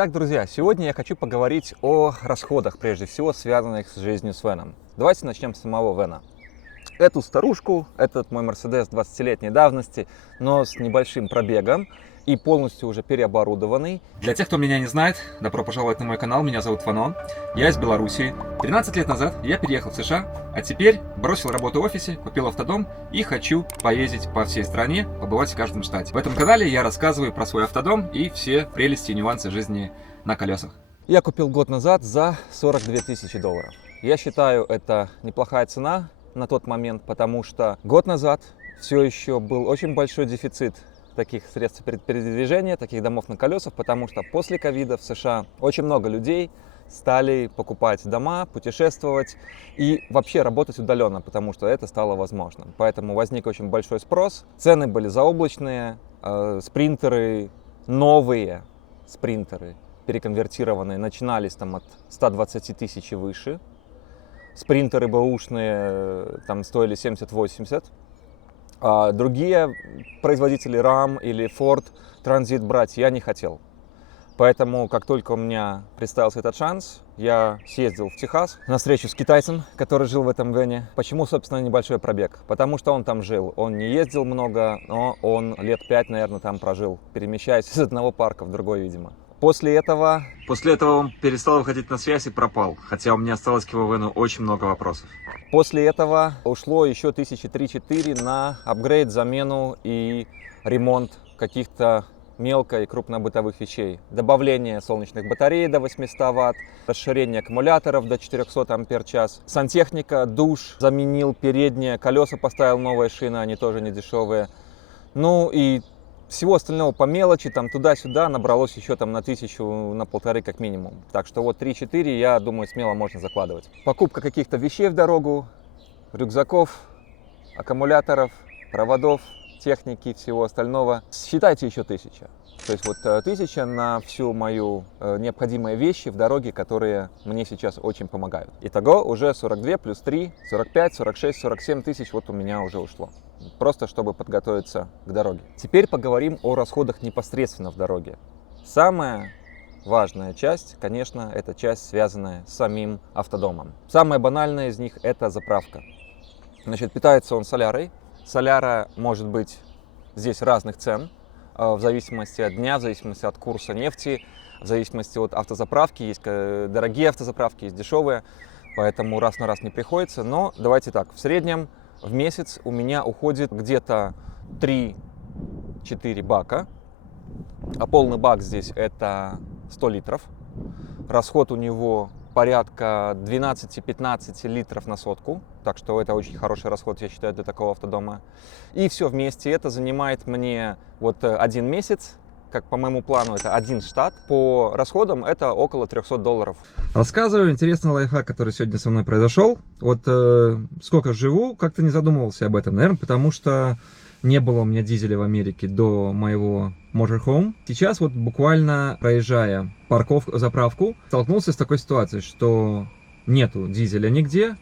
Итак, друзья, сегодня я хочу поговорить о расходах, прежде всего, связанных с жизнью с веном. Давайте начнем с самого вена. Эту старушку, этот мой Мерседес 20-летней давности, но с небольшим пробегом и полностью уже переоборудованный. Для тех, кто меня не знает, добро пожаловать на мой канал, меня зовут Вано, я из Белоруссии. 13 лет назад я переехал в США, а теперь бросил работу в офисе, купил автодом и хочу поездить по всей стране, побывать в каждом штате. В этом канале я рассказываю про свой автодом и все прелести и нюансы жизни на колесах. Я купил год назад за 42 тысячи долларов. Я считаю, это неплохая цена на тот момент, потому что год назад все еще был очень большой дефицит таких средств передвижения, таких домов на колесах, потому что после ковида в США очень много людей стали покупать дома, путешествовать и вообще работать удаленно, потому что это стало возможным. Поэтому возник очень большой спрос, цены были заоблачные, спринтеры, новые спринтеры, переконвертированные, начинались там от 120 тысяч и выше. Спринтеры бэушные там стоили 70-80. А другие производители RAM или Ford Transit брать я не хотел. Поэтому, как только у меня представился этот шанс, я съездил в Техас на встречу с китайцем, который жил в этом вене. Почему, собственно, небольшой пробег? Потому что он там жил. Он не ездил много, но он лет 5, наверное, там прожил, перемещаясь из одного парка в другой, видимо. После этого он перестал выходить на связь и пропал, хотя у меня осталось к его вену очень много вопросов. После этого ушло еще 3-4 на апгрейд, замену и ремонт каких-то мелко- и крупнобытовых вещей. Добавление солнечных батарей до 800 Вт, расширение аккумуляторов до 400 Ампер-час, сантехника, душ, заменил передние колеса, поставил новые шины, они тоже не дешевые. Ну и всего остального по мелочи, там туда-сюда набралось еще там на 1000, на 1500 как минимум. Так что вот 3-4, я думаю, смело можно закладывать. Покупка каких-то вещей в дорогу, рюкзаков, аккумуляторов, проводов, техники, всего остального. Считайте еще 1000. То есть вот 1000 на всю мою необходимые вещи в дороге, которые мне сейчас очень помогают. Итого уже 42 плюс 3, 45, 46, 47 тысяч вот у меня уже ушло. Просто чтобы подготовиться к дороге. Теперь поговорим о расходах непосредственно в дороге. Самая важная часть, конечно, это часть, связанная с самим автодомом. Самая банальная из них – это заправка. Значит, питается он солярой. Соляра может быть здесь разных цен, в зависимости от дня, в зависимости от курса нефти, в зависимости от автозаправки. Есть дорогие автозаправки, есть дешевые, поэтому раз на раз не приходится. Но давайте так, в среднем в месяц у меня уходит где-то 3-4 бака, а полный бак здесь это 100 литров. Расход у него порядка 12-15 литров на сотку, так что это очень хороший расход, я считаю, для такого автодома. И все вместе это занимает мне вот 1 месяц, как по моему плану это 1 штат. По расходам это около $300. Рассказываю интересный лайфхак, который сегодня со мной произошел. Вот сколько живу, как-то не задумывался об этом, наверное, потому что не было у меня дизеля в Америке до моего motorhome. Сейчас вот буквально проезжая заправку, столкнулся с такой ситуацией, что нету дизеля нигде,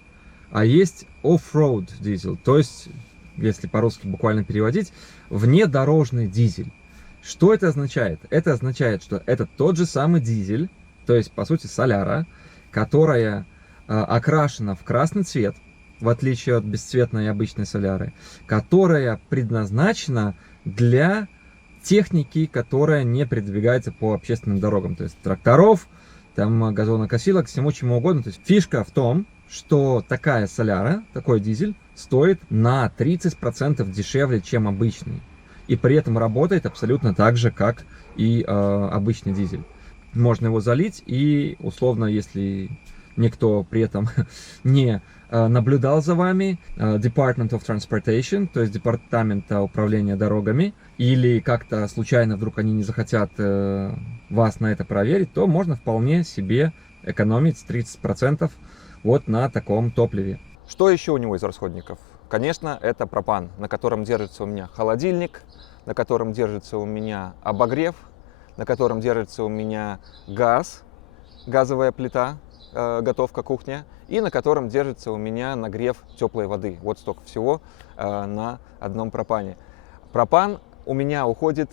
а есть off-road дизель, то есть, если по-русски буквально переводить, внедорожный дизель. Что это означает? Это означает, что это тот же самый дизель, то есть, по сути, соляра, которая окрашена в красный цвет, в отличие от бесцветной и обычной соляры, которая предназначена для техники, которая не передвигается по общественным дорогам, то есть тракторов, там газонокосилок, всему чему угодно. То есть фишка в том, что такая соляра, такой дизель стоит на 30% дешевле, чем обычный. И при этом работает абсолютно так же, как и обычный дизель. Можно его залить и, условно, если никто при этом не наблюдал за вами, Department of Transportation, то есть департамента управления дорогами, или как-то случайно вдруг они не захотят вас на это проверить, то можно вполне себе экономить 30% вот на таком топливе. Что еще у него из расходников? Конечно, это пропан, на котором держится у меня холодильник, на котором держится у меня обогрев, на котором держится у меня газ, газовая плита, готовка, кухня, и на котором держится у меня нагрев теплой воды. Вот столько всего на одном пропане. Пропан у меня уходит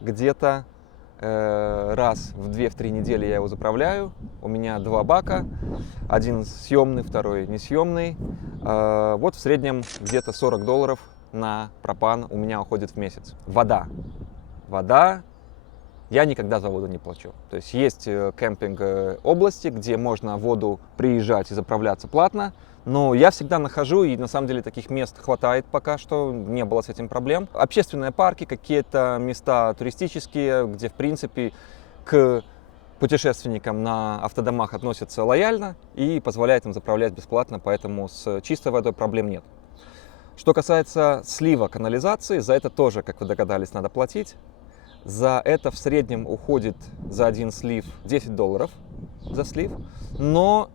где-то раз в 2-3 недели я его заправляю. У меня 2 бака, один съемный, второй несъемный. Вот в среднем где-то $40 на пропан у меня уходит в месяц. Вода я никогда за воду не плачу. То есть есть кемпинг области, где можно воду приезжать и заправляться платно, но я всегда нахожу, и на самом деле таких мест хватает пока что, не было с этим проблем. Общественные парки, какие-то места туристические, где в принципе к путешественникам на автодомах относятся лояльно и позволяет им заправлять бесплатно, поэтому с чистой водой проблем нет. Что касается слива канализации, за это тоже, как вы догадались, надо платить. За это в среднем уходит за один слив $10 за слив. Но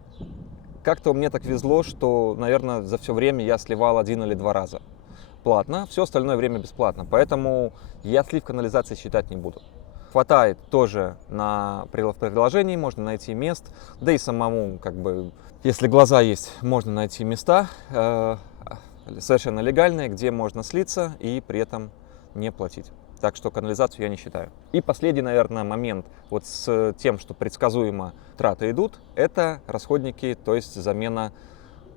как-то мне так везло, что, наверное, за все время я сливал 1 или 2 раза платно, все остальное время бесплатно. Поэтому я слив канализации считать не буду. Хватает тоже в приложении, можно найти мест. Да и самому, если глаза есть, можно найти места совершенно легальные, где можно слиться и при этом не платить. Так что канализацию я не считаю. И последний, наверное, момент вот с тем, что предсказуемо траты идут, это расходники, то есть замена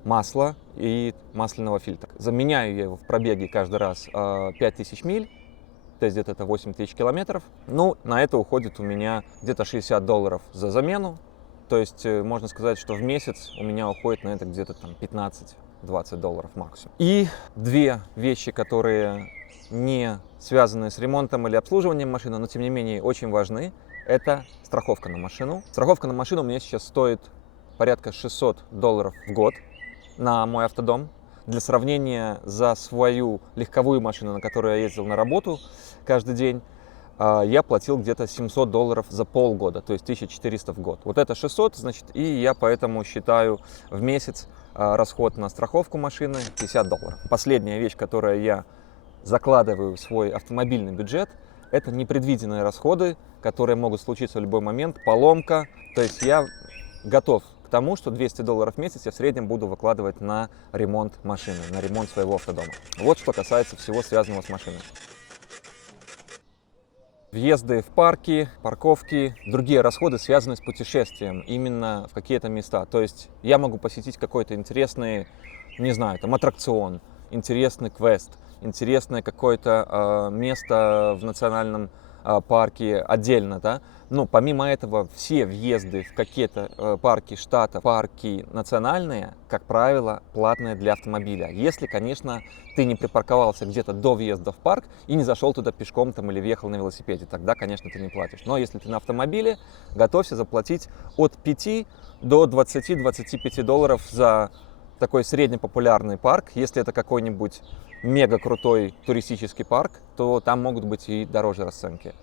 масла и масляного фильтра. Заменяю я его в пробеге каждый раз 5000 миль, то есть где-то это 8000 километров. Ну, на это уходит у меня где-то $60 за замену. То есть можно сказать, что в месяц у меня уходит на это где-то там $15-20 максимум. И 2 вещи, которые не связанные с ремонтом или обслуживанием машины, но тем не менее очень важны, это страховка на машину. Страховка на машину у меня сейчас стоит порядка $600 в год на мой автодом. Для сравнения, за свою легковую машину, на которой я ездил на работу каждый день, я платил где-то $700 за полгода, то есть 1400 в год. Вот это 600, значит, и я поэтому считаю в месяц расход на страховку машины $50. Последняя вещь, которую я закладываю в свой автомобильный бюджет, это непредвиденные расходы, которые могут случиться в любой момент, поломка. То есть я готов к тому, что $200 в месяц я в среднем буду выкладывать на ремонт машины, на ремонт своего автодома. Вот что касается всего связанного с машиной. Въезды в парки, парковки, другие расходы связаны с путешествием именно в какие-то места. То есть я могу посетить какой-то интересный, не знаю, там аттракцион, интересный квест, интересное какое-то место в национальном парке отдельно, да. Но помимо этого все въезды в какие-то парки штата, парки национальные, как правило, платные для автомобиля. Если, конечно, ты не припарковался где-то до въезда в парк и не зашел туда пешком там, или въехал на велосипеде, тогда, конечно, ты не платишь. Но если ты на автомобиле, готовься заплатить от 5 до $20-25 за такой среднепопулярный парк. Если это какой-нибудь мега крутой туристический парк, то там могут быть и дороже расценки.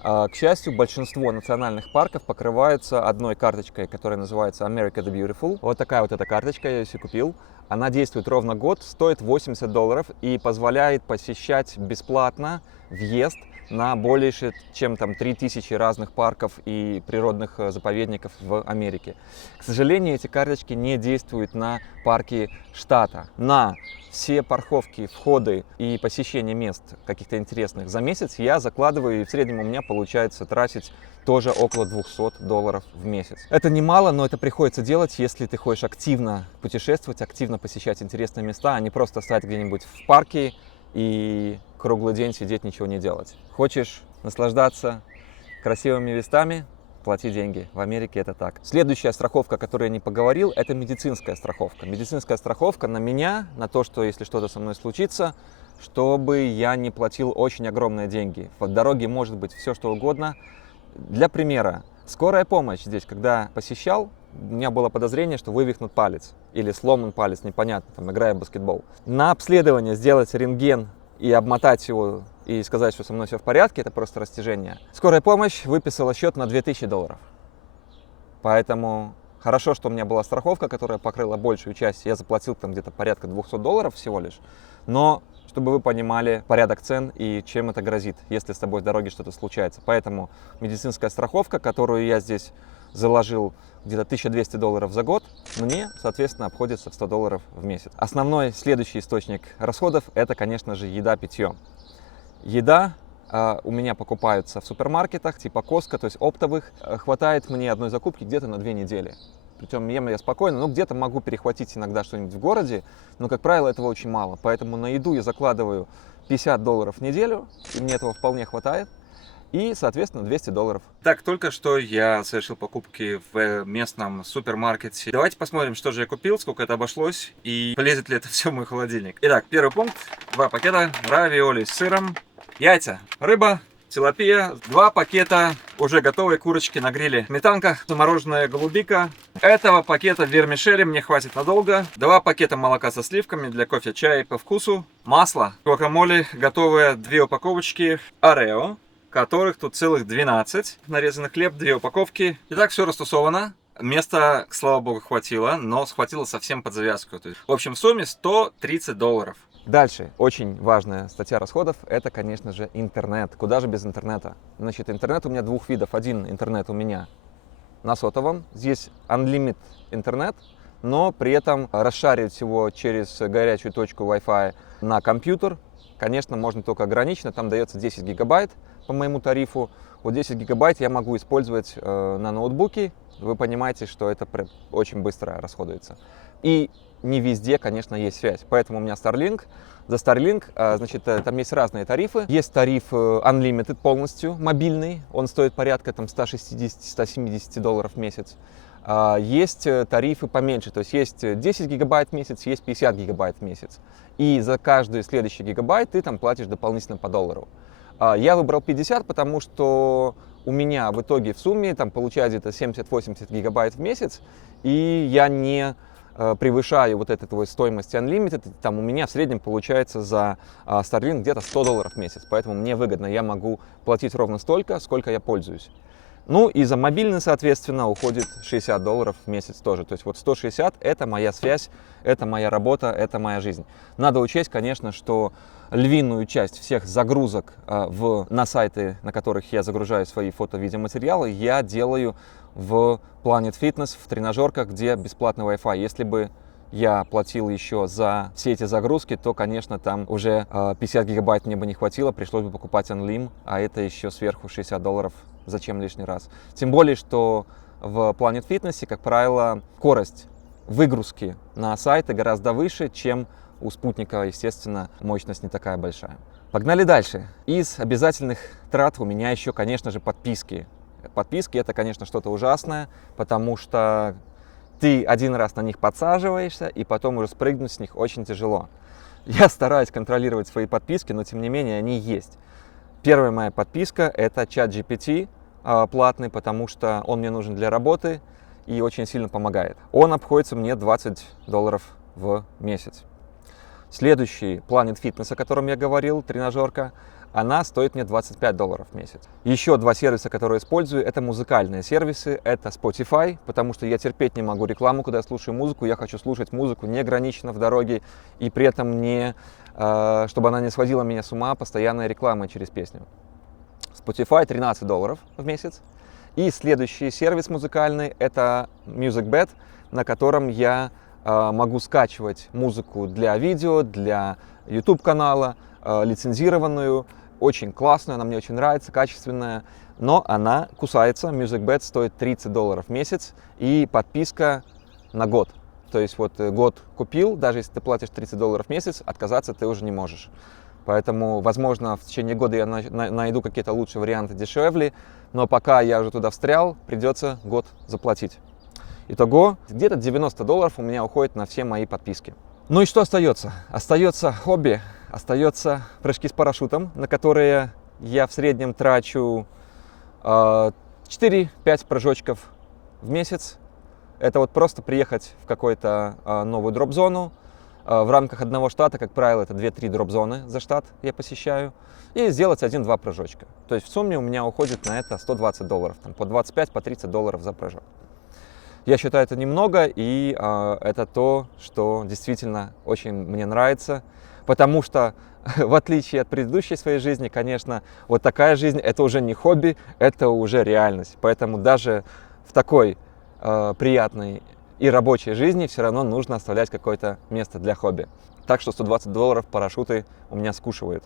К счастью, большинство национальных парков покрываются одной карточкой, которая называется America the Beautiful. Вот такая вот эта карточка, я ее себе купил. Она действует ровно год, стоит $80 и позволяет посещать бесплатно въезд на более чем там 3000 разных парков и природных заповедников в Америке. К сожалению, эти карточки не действуют на парки штата. На все парковки, входы и посещение мест каких-то интересных за месяц я закладываю, и в среднем у меня получается тратить тоже около $200 в месяц. Это немало, но это приходится делать, если ты хочешь активно путешествовать, активно посещать интересные места, а не просто стать где-нибудь в парке и круглый день сидеть, ничего не делать. Хочешь наслаждаться красивыми местами? Плати деньги. В Америке это так. Следующая страховка, о которой я не поговорил, это медицинская страховка. Медицинская страховка на меня, на то, что если что-то со мной случится, чтобы я не платил очень огромные деньги. В дороге может быть все что угодно. Для примера, скорая помощь здесь, когда посещал, у меня было подозрение, что вывихнут палец или сломан палец, непонятно, там, играя в баскетбол. На обследование сделать рентген и обмотать его и сказать, что со мной все в порядке, это просто растяжение. Скорая помощь выписала счет на $2000. Поэтому хорошо, что у меня была страховка, которая покрыла большую часть. Я заплатил там где-то порядка $200 всего лишь. Но чтобы вы понимали порядок цен и чем это грозит, если с тобой в дороге что-то случается. Поэтому медицинская страховка, которую я здесь заложил где-то $1200 за год, мне, соответственно, обходится в $100 в месяц. Основной следующий источник расходов – это, конечно же, еда, питье. Еда у меня покупаются в супермаркетах, типа Costco, то есть оптовых. Хватает мне одной закупки где-то на 2 недели. Причем ем я спокойно, ну где-то могу перехватить иногда что-нибудь в городе, но, как правило, этого очень мало. Поэтому на еду я закладываю $50 в неделю, и мне этого вполне хватает. И, соответственно, $200. Так, только что я совершил покупки в местном супермаркете. Давайте посмотрим, что же я купил, сколько это обошлось и влезет ли это все в мой холодильник. Итак, первый пункт. 2 пакета равиоли с сыром, яйца, рыба, тилапия, 2 пакета уже готовой курочки на гриле, сметанка, замороженная голубика. Этого пакета вермишели мне хватит надолго. 2 пакета молока со сливками для кофе, чая по вкусу. Масло, гуакамоле, готовые 2 упаковочки Орео, которых тут целых 12. Нарезанный хлеб, 2 упаковки. Итак, все растусовано. Места, слава богу, хватило, но схватило совсем под завязку. В общем, в сумме $130. Дальше, очень важная статья расходов, это, конечно же, интернет. Куда же без интернета? Значит, интернет у меня 2 видов. Один интернет у меня на сотовом. Здесь Unlimited интернет, но при этом расшаривать его через горячую точку Wi-Fi на компьютер, конечно, можно только ограниченно. Там дается 10 гигабайт по моему тарифу. Вот 10 гигабайт я могу использовать на ноутбуке. Вы понимаете, что это очень быстро расходуется. И не везде, конечно, есть связь. Поэтому у меня Starlink. За Starlink, значит, там есть разные тарифы. Есть тариф Unlimited полностью, мобильный. Он стоит порядка там $160-170 в месяц. Есть тарифы поменьше, то есть есть 10 гигабайт в месяц, есть 50 гигабайт в месяц. И за каждый следующий гигабайт ты там платишь дополнительно по $1. Я выбрал 50, потому что у меня в итоге в сумме там получается где-то 70-80 гигабайт в месяц, и я не превышаю вот эту стоимость Unlimited. Там у меня в среднем получается за Starlink где-то $100 в месяц, поэтому мне выгодно, я могу платить ровно столько, сколько я пользуюсь. Ну и за мобильный, соответственно, уходит $60 в месяц тоже. То есть вот 160 — это моя связь, это моя работа, это моя жизнь. Надо учесть, конечно, что львиную часть всех загрузок на сайты, на которых я загружаю свои фото-видеоматериалы, я делаю в Planet Fitness, в тренажерках, где бесплатный Wi-Fi. Если бы я платил еще за все эти загрузки, то, конечно, там уже 50 гигабайт мне бы не хватило, пришлось бы покупать Unlim, а это еще сверху $60. Зачем лишний раз? Тем более, что в Planet Fitness, как правило, скорость выгрузки на сайты гораздо выше, чем у спутника, естественно, мощность не такая большая. Погнали дальше. Из обязательных трат у меня еще, конечно же, подписки. Подписки — это, конечно, что-то ужасное, потому что ты один раз на них подсаживаешься, и потом уже спрыгнуть с них очень тяжело. Я стараюсь контролировать свои подписки, но тем не менее они есть. Первая моя подписка — это ChatGPT платный, потому что он мне нужен для работы и очень сильно помогает. Он обходится мне $20 в месяц. Следующий Planet Fitness, о котором я говорил, тренажерка, она стоит мне $25 в месяц. Еще 2 сервиса, которые использую, это музыкальные сервисы. Это Spotify, потому что я терпеть не могу рекламу, когда я слушаю музыку. Я хочу слушать музыку неограниченно в дороге, и при этом чтобы она не сводила меня с ума постоянной рекламой через песню. Spotify $13 в месяц. И следующий сервис музыкальный — это MusicBed, на котором я могу скачивать музыку для видео, для YouTube-канала, лицензированную, очень классную, она мне очень нравится, качественная, но она кусается. MusicBed стоит $30 в месяц и подписка на год. То есть вот год купил, даже если ты платишь $30 в месяц, отказаться ты уже не можешь. Поэтому, возможно, в течение года я найду какие-то лучшие варианты дешевле, но пока я уже туда встрял, придется год заплатить. Итого, где-то $90 у меня уходит на все мои подписки. Ну и что остается? Остается хобби, остается прыжки с парашютом, на которые я в среднем трачу 4-5 прыжочков в месяц. Это вот просто приехать в какую-то новую дроп-зону. В рамках одного штата, как правило, это 2-3 дроп-зоны за штат я посещаю. И сделать 1-2 прыжочка. То есть в сумме у меня уходит на это $120, там, по $25-30 за прыжок. Я считаю, это немного, и это то, что действительно очень мне нравится, потому что, в отличие от предыдущей своей жизни, конечно, вот такая жизнь — это уже не хобби, это уже реальность. Поэтому даже в такой приятной и рабочей жизни все равно нужно оставлять какое-то место для хобби. Так что $120 парашюты у меня скушивают.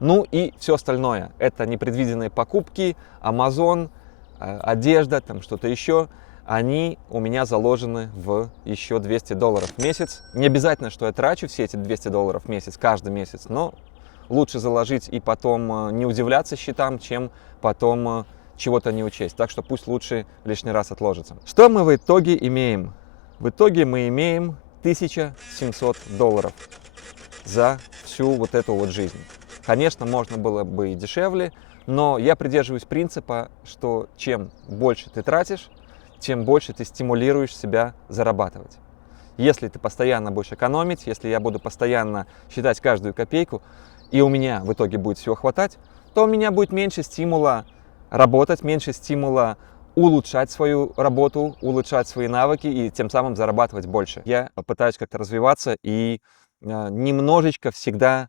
Ну и все остальное. Это непредвиденные покупки, Amazon, одежда, там что-то еще. Они у меня заложены в еще $200 в месяц. Не обязательно, что я трачу все эти $200 в месяц, каждый месяц, но лучше заложить и потом не удивляться счетам, чем потом чего-то не учесть. Так что пусть лучше лишний раз отложится. Что мы в итоге имеем? В итоге мы имеем $1700 за всю вот эту вот жизнь. Конечно, можно было бы и дешевле, но я придерживаюсь принципа, что чем больше ты тратишь, тем больше ты стимулируешь себя зарабатывать. Если ты постоянно будешь экономить, если я буду постоянно считать каждую копейку, и у меня в итоге будет всего хватать, то у меня будет меньше стимула работать, меньше стимула улучшать свою работу, улучшать свои навыки и тем самым зарабатывать больше. Я пытаюсь как-то развиваться и немножечко всегда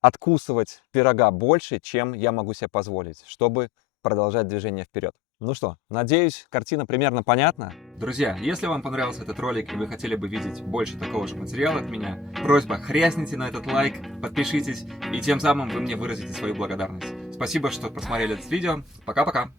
откусывать пирога больше, чем я могу себе позволить, чтобы продолжать движение вперед. Ну что, надеюсь, картина примерно понятна. Друзья, если вам понравился этот ролик и вы хотели бы видеть больше такого же материала от меня, просьба, хрясните на этот лайк, подпишитесь, и тем самым вы мне выразите свою благодарность. Спасибо, что посмотрели это видео. Пока-пока!